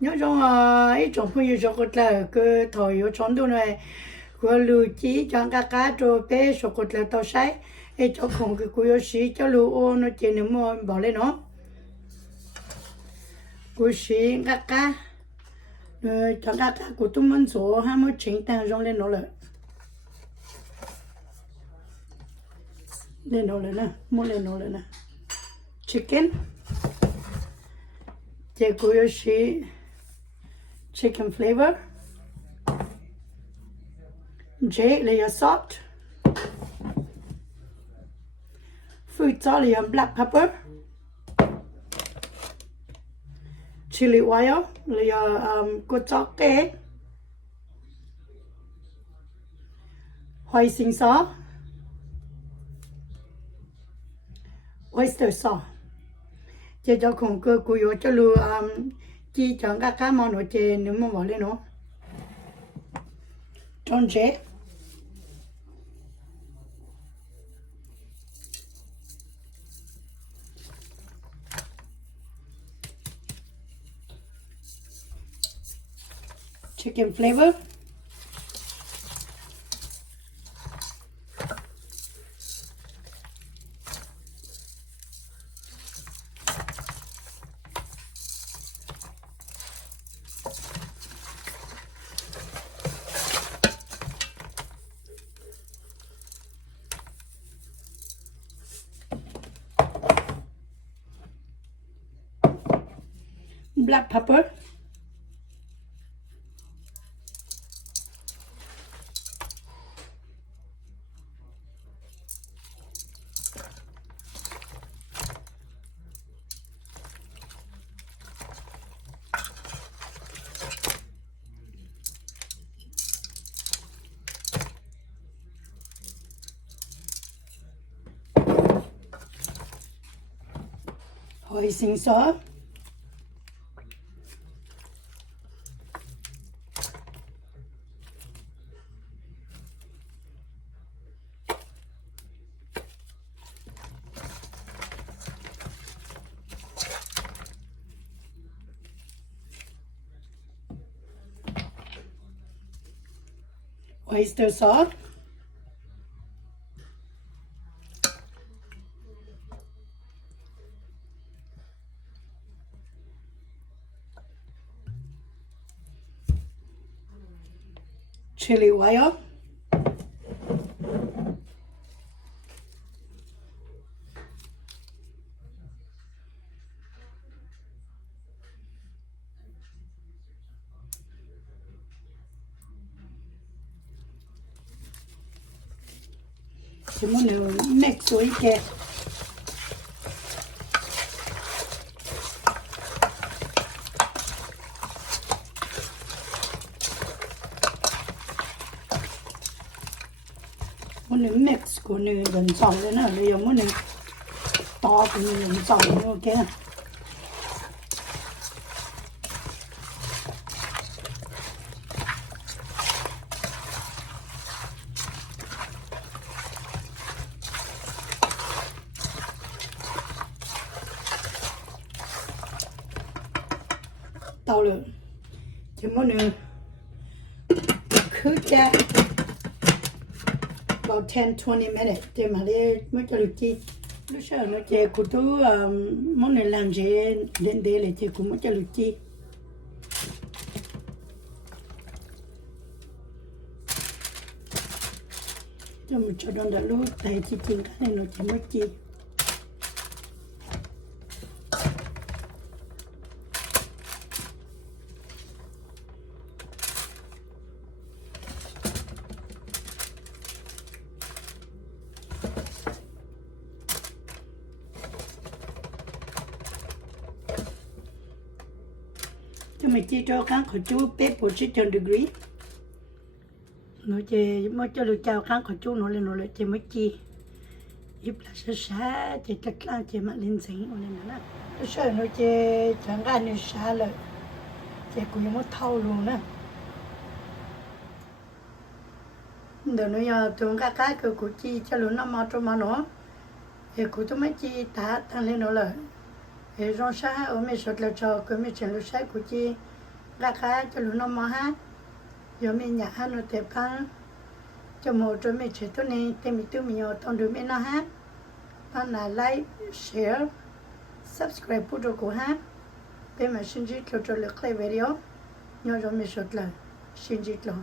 nhớ trong ấy trong phong yêu cho cột là cái thời yêu chọn đồ này của lưu chí chọn cá cho bé cho cột là tao sai ấy cho không cái của yêu sĩ cho lưu ô nó chỉ nếu mà bỏ lên nó của sĩ cá rồi chọn cá của tụi mình số hai mươi chín tăng trong lên nó rồi lên nó rồi nè mua lên nó rồi nè chicken chỉ của yêu sĩ chicken flavor J layer salt fruit layer black pepper chili oil layer cotoque Hoisin sauce Oyster sauce chế cho không cơ của yo cho lu chi chọn các cá món nội chế nếu mà bỏ lên nó tròn chế chicken flavor black pepper Hoisin sauce oyster sauce chili oil chỉ muốn được mix với cái muốn được mix của người gần xong đấy nè bây giờ muốn được to của người gần xong nữa ok tao được chỉ muốn được cứ cha about 10-20 minutes thì mà đi mới cho được chi lúc sau nó chơi của tôi món này làm gì đến đây là chơi cũng mới cho được chi cho mình cho đơn đã lúc tại chi cái này nó chỉ mới chi cho mình chia cho kháng của chú bếp position degree nó chơi mới cho được chào kháng của chú nó lên chơi mới chi giúp là sẽ xả chơi tất cả chơi mặt lên sinh lên đó nó sợ nó chơi chẳng ra nó xả lại chơi cũng mất thâu luôn nè đợt nó giờ thường các cái của chi cho luôn nó mau cho mà nó thì của tôi mới chi ta tăng lên nó lại thì rong xả ở mấy sọt là cho cái mấy chuyện lúc sáng của chi ra khá cho lũ nó mò ha giờ mình nhà hát nó đẹp phăng cho một rồi mình chỉ tôi này thì mình tự mình ở trong đường mình nó hát anh là like share subscribe phụ trợ của hát bên mà xin chít cho lực cái video nhớ rồi mình sốt là xin chít rồi